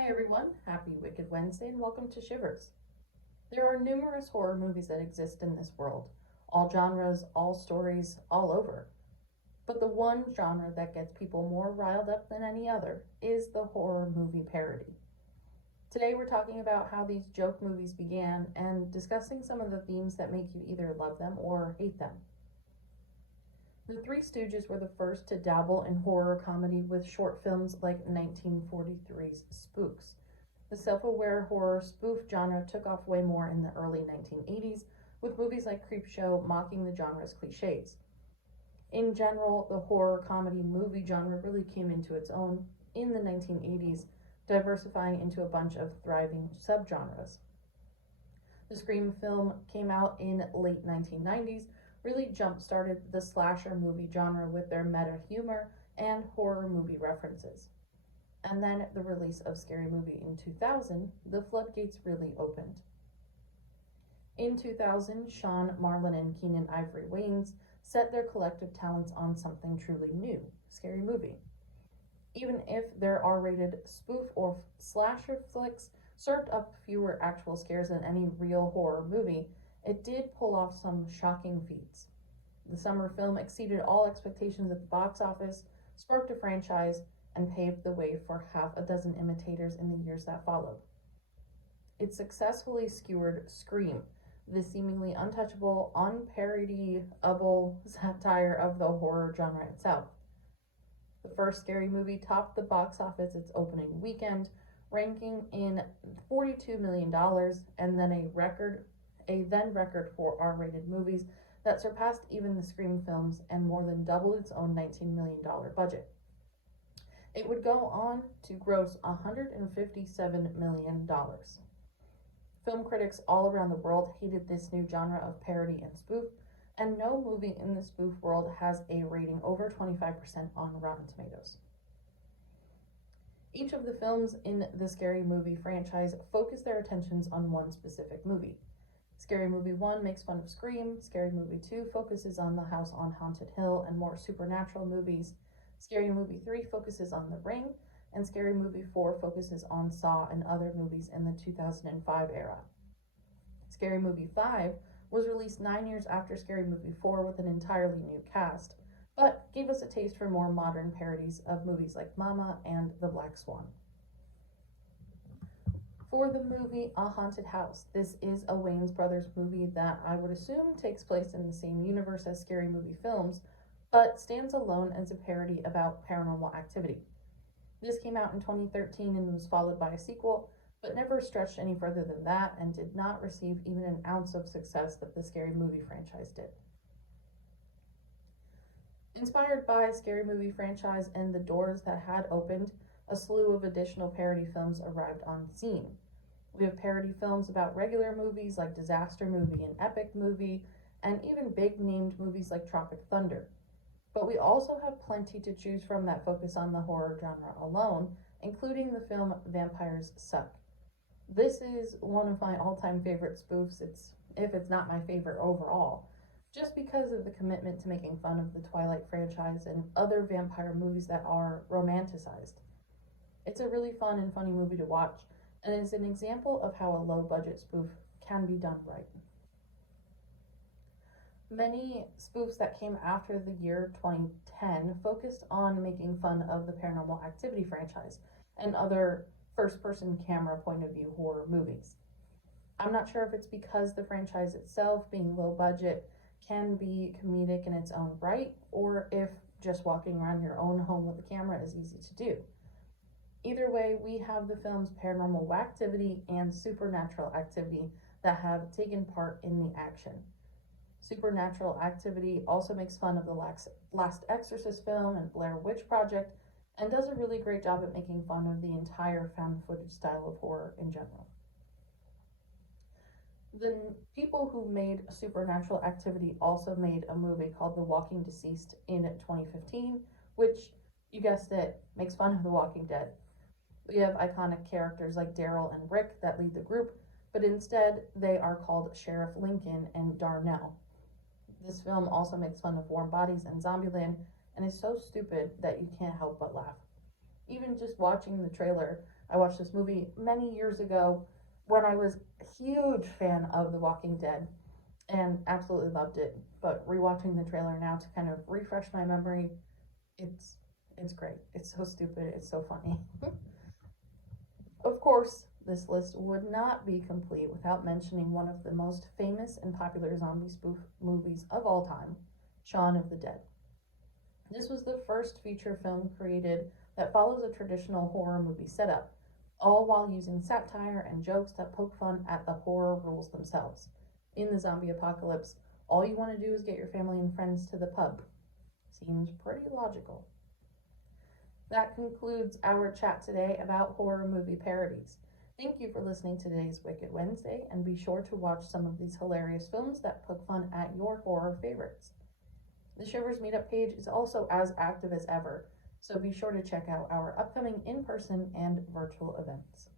Hi everyone, happy Wicked Wednesday and welcome to Shivers. There are numerous horror movies that exist in this world, all genres, all stories, all over. But the one genre that gets people more riled up than any other is the horror movie parody. Today we're talking about how these joke movies began and discussing some of the themes that make you either love them or hate them. The Three Stooges were the first to dabble in horror comedy with short films like 1943's Spooks. The self aware horror spoof genre took off way more in the early 1980s, with movies like Creepshow mocking the genre's cliches. In general, the horror comedy movie genre really came into its own in the 1980s, diversifying into a bunch of thriving subgenres. The Scream film came out in late 1990s, really jump-started the slasher movie genre with their meta humor and horror movie references. And then the release of Scary Movie in 2000, the floodgates really opened. In 2000, Sean, Marlon, and Keenan Ivory Wayans set their collective talents on something truly new, Scary Movie. Even if their R-rated spoof or slasher flicks served up fewer actual scares than any real horror movie, it did pull off some shocking feats. The summer film exceeded all expectations at the box office, sparked a franchise, and paved the way for half a dozen imitators in the years that followed. It successfully skewered Scream, the seemingly untouchable, unparodiable satire of the horror genre itself. The first Scary Movie topped the box office its opening weekend, ranking in $42 million, and then a then record for R-rated movies that surpassed even the Scream films and more than doubled its own $19 million budget. It would go on to gross $157 million. Film critics all around the world hated this new genre of parody and spoof, and no movie in the spoof world has a rating over 25% on Rotten Tomatoes. Each of the films in the Scary Movie franchise focus their attentions on one specific movie. Scary Movie 1 makes fun of Scream, Scary Movie 2 focuses on the house on Haunted Hill and more supernatural movies, Scary Movie 3 focuses on The Ring, and Scary Movie 4 focuses on Saw and other movies in the 2005 era. Scary Movie 5 was released 9 years after Scary Movie 4 with an entirely new cast, but gave us a taste for more modern parodies of movies like Mama and The Black Swan. For the movie A Haunted House, this is a Wayans Brothers movie that I would assume takes place in the same universe as Scary Movie films, but stands alone as a parody about paranormal activity. This came out in 2013 and was followed by a sequel, but never stretched any further than that and did not receive even an ounce of success that the Scary Movie franchise did. Inspired by Scary Movie franchise and the doors that had opened, a slew of additional parody films arrived on scene. We have parody films about regular movies like Disaster Movie and Epic Movie, and even big named movies like Tropic Thunder. But we also have plenty to choose from that focus on the horror genre alone, including the film Vampires Suck. This is one of my all-time favorite spoofs, if it's not my favorite overall, just because of the commitment to making fun of the Twilight franchise and other vampire movies that are romanticized. It's a really fun and funny movie to watch, and is an example of how a low-budget spoof can be done right. Many spoofs that came after the year 2010 focused on making fun of the Paranormal Activity franchise and other first-person camera point of view horror movies. I'm not sure if it's because the franchise itself, being low budget, can be comedic in its own right, or if just walking around your own home with a camera is easy to do. Either way, we have the films Paranormal Activity and Supernatural Activity that have taken part in the action. Supernatural Activity also makes fun of the Last Exorcist film and Blair Witch Project, and does a really great job at making fun of the entire found footage style of horror in general. The people who made Supernatural Activity also made a movie called The Walking Deceased in 2015, which, you guessed it, makes fun of The Walking Dead. We have iconic characters like Daryl and Rick that lead the group, but instead they are called Sheriff Lincoln and Darnell. This film also makes fun of warm bodies and Zombieland, and is so stupid that you can't help but laugh. Even just watching the trailer, I watched this movie many years ago when I was a huge fan of The Walking Dead and absolutely loved it. But rewatching the trailer now to kind of refresh my memory, it's it's great. It's so stupid. It's so funny. Of course, this list would not be complete without mentioning one of the most famous and popular zombie spoof movies of all time, Shaun of the Dead. This was the first feature film created that follows a traditional horror movie setup, all while using satire and jokes that poke fun at the horror rules themselves. In the zombie apocalypse, all you want to do is get your family and friends to the pub. Seems pretty logical. That concludes our chat today about horror movie parodies. Thank you for listening to today's Wicked Wednesday, and be sure to watch some of these hilarious films that poke fun at your horror favorites. The Shivers Meetup page is also as active as ever, so be sure to check out our upcoming in-person and virtual events.